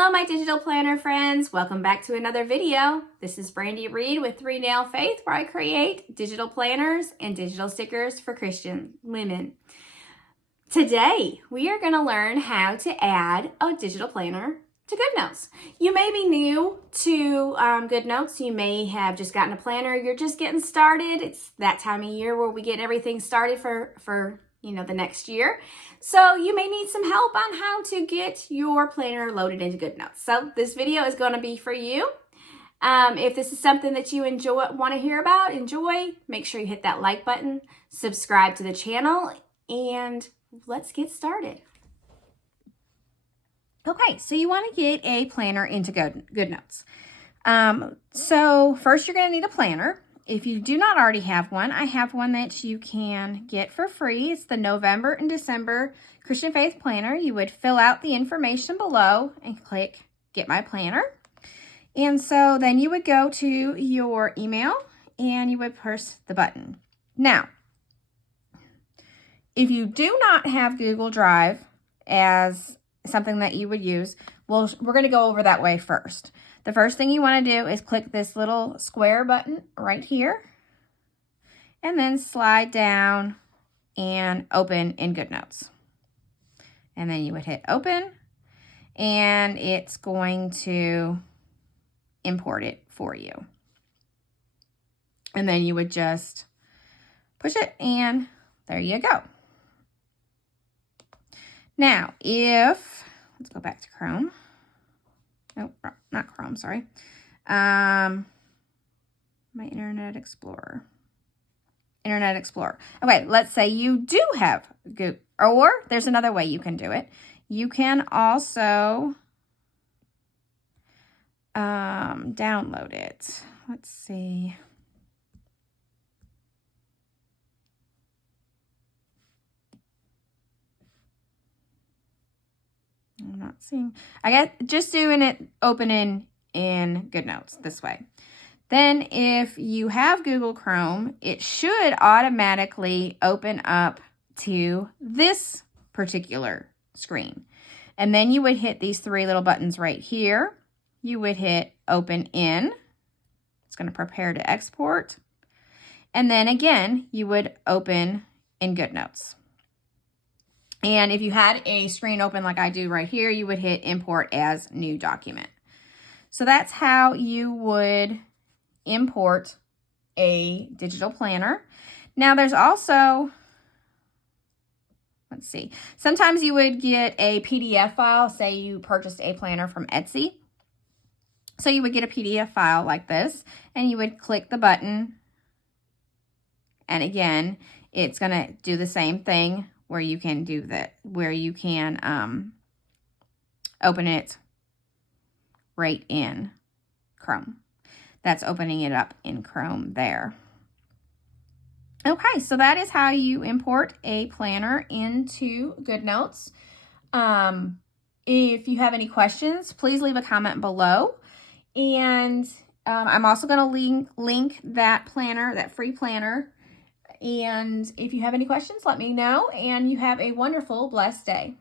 Hello, my digital planner friends. Welcome back to another video. This is Brandi Reed with 3 Nail Faith, where I create digital planners and digital stickers for Christian women. Today, we are going to learn how to add a digital planner to GoodNotes. You may be new to GoodNotes. You may have just gotten a planner. You're just getting started. It's that time of year where we get everything started for the next year. So you may need some help on how to get your planner loaded into GoodNotes. So this video is going to be for you. If this is something that you want to hear about, make sure you hit that like button, subscribe to the channel, and let's get started. Okay, so you want to get a planner into GoodNotes. So first you're going to need a planner. If you do not already have one, I have one that you can get for free. It's the November and December Christian Faith Planner. You would fill out the information below and click Get My Planner. And so then you would go to your email and you would press the button. Now, if you do not have Google Drive as something that you would use, well, we're going to go over that way first. The first thing you want to do is click this little square button right here and then slide down and open in GoodNotes. And then you would hit open and it's going to import it for you. And then you would just push it and there you go. Now, let's go back to Chrome. Nope, not Chrome, sorry. My Internet Explorer. Okay, let's say you do have Google, or there's another way you can do it. You can also download it. Let's see. I'm not seeing. I guess just doing it, opening in GoodNotes this way. Then if you have Google Chrome, it should automatically open up to this particular screen. And then you would hit these 3 little buttons right here. You would hit open in. It's going to prepare to export. And then again, you would open in GoodNotes. And if you had a screen open like I do right here, you would hit import as new document. So that's how you would import a digital planner. Now there's also, let's see, sometimes you would get a PDF file. Say you purchased a planner from Etsy. So you would get a PDF file like this and you would click the button. And again, it's going to do the same thing where you can do that, where you can open it right in Chrome. That's opening it up in Chrome there. Okay, so that is how you import a planner into GoodNotes. If you have any questions, please leave a comment below. And I'm also going to link that planner, that free planner. And if you have any questions, let me know. And you have a wonderful, blessed day.